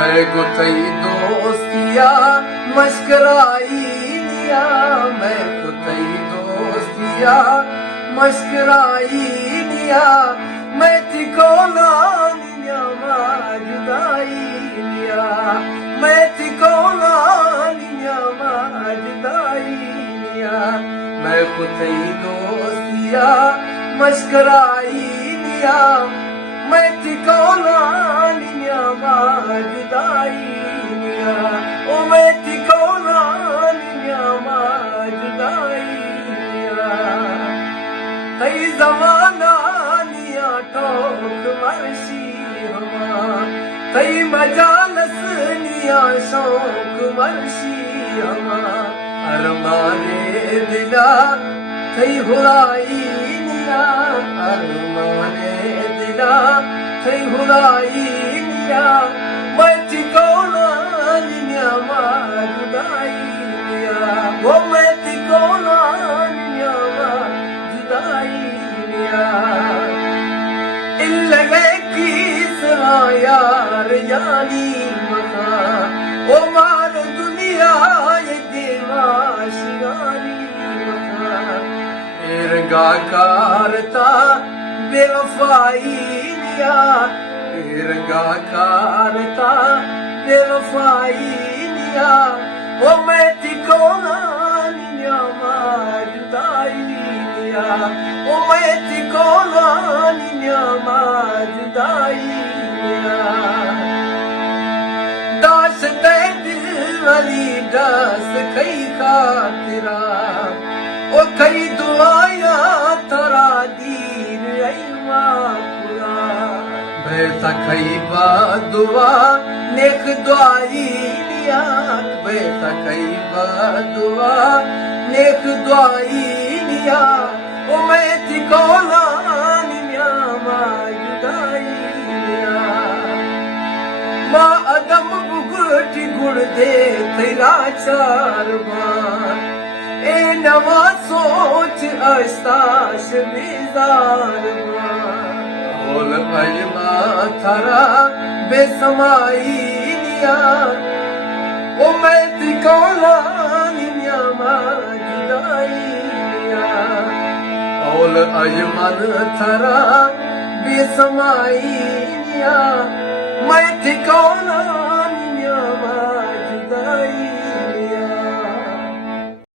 मैं को तई दोस्तिया मस्कराइनिया मैं को तई दोस्तिया मस्कराइनिया मैं तिको नानिया जुदाइनिया मैं तिको नानिया जुदाइनिया मैं को तई दोस्तिया मस्कराइनिया मैं तिको नानिया जुदाइनिया ओ मैं तिको नानिया जुदाइनिया कई ज़माना निया ठोक मरसी हमा कई मजालस निया शौक मरसी हमा अरमाने दिला कई हुराई निया अरमाने दिला कई हुराई निया मैं तिको नानिया जुदाइनिया वो मैं तिको नानिया जुदाइनिया इल्लगे की सहा यार यानी मखा ओ मार दुनिया ये देवाशियानी मखा रंगा कारता बेवफाई निया रंगा कारता बेवफाई निया ओ मैं तिको नानिया जुदाइनिया ओ मैं तिको नानिया जुदाइनिया दास दे दिल वाली दास कई खातिरा ओ कई दुआया तरा दीन ऐमा खुदा बैसा कई बा दुआ नेक दुआई निया बैसा कई बा दुआ नेक दुआई निया ओ मैं तिको नानिया जुदाइनिया माँ अदम बुगटी गुड़ दे तेरा चार बार ए नवा सोच अस्ताश बेजार बोल अजमा थारा बेसमाई निया ओ मैं तिको नानिया जुदाइनिया बोल अजमन थारा बेसमाई निया मैं तिको